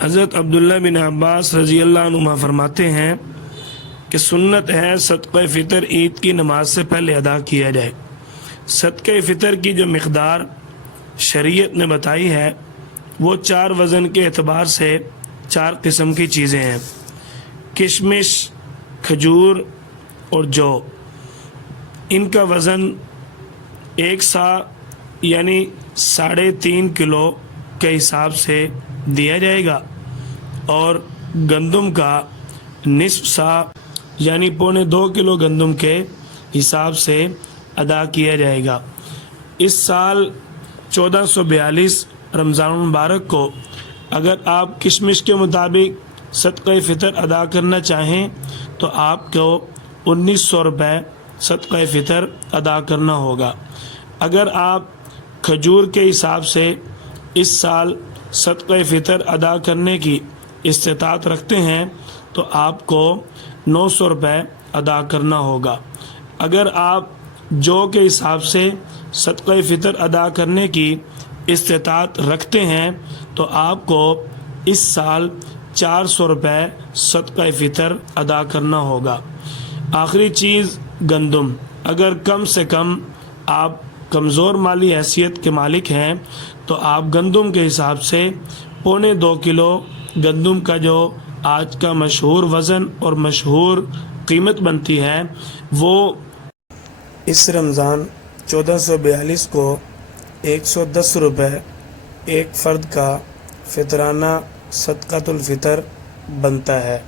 حضرت عبداللہ بن عباس رضی اللہ عنہما فرماتے ہیں کہ سنت ہے صدقہ فطر عید کی نماز سے پہلے ادا کیا جائے۔ صدقہ فطر کی جو مقدار شریعت نے بتائی ہے وہ 4 وزن کے اعتبار سے 4 قسم کی چیزیں ہیں: کشمش، کھجور اور جو۔ ان کا وزن 1 سا یعنی 3.5 کلو کے حساب سے دیا جائے گا، اور گندم کا نصف سا یعنی 2.25 کلو گندم کے حساب سے ادا کیا جائے گا۔ اس سال 1442 رمضان المبارک کو اگر آپ کشمش کے مطابق صدقہ فطر ادا کرنا چاہیں تو آپ کو 1900 روپے صدقہ فطر ادا کرنا ہوگا۔ اگر آپ کھجور کے حساب سے اس سال صدقہ فطر ادا کرنے کی استطاعت رکھتے ہیں تو آپ کو 900 روپے ادا کرنا ہوگا۔ اگر آپ جو کے حساب سے صدقہ فطر ادا کرنے کی استطاعت رکھتے ہیں تو آپ کو اس سال 400 روپے صدقہ فطر ادا کرنا ہوگا۔ آخری چیز گندم۔ اگر کم سے کم آپ کمزور مالی حیثیت کے مالک ہیں تو آپ گندم کے حساب سے 2.25 کلو گندم کا جو آج کا مشہور وزن اور مشہور قیمت بنتی ہے وہ اس رمضان 1442 کو 110 روپے ایک فرد کا فطرانہ صدقۃ الفطر بنتا ہے۔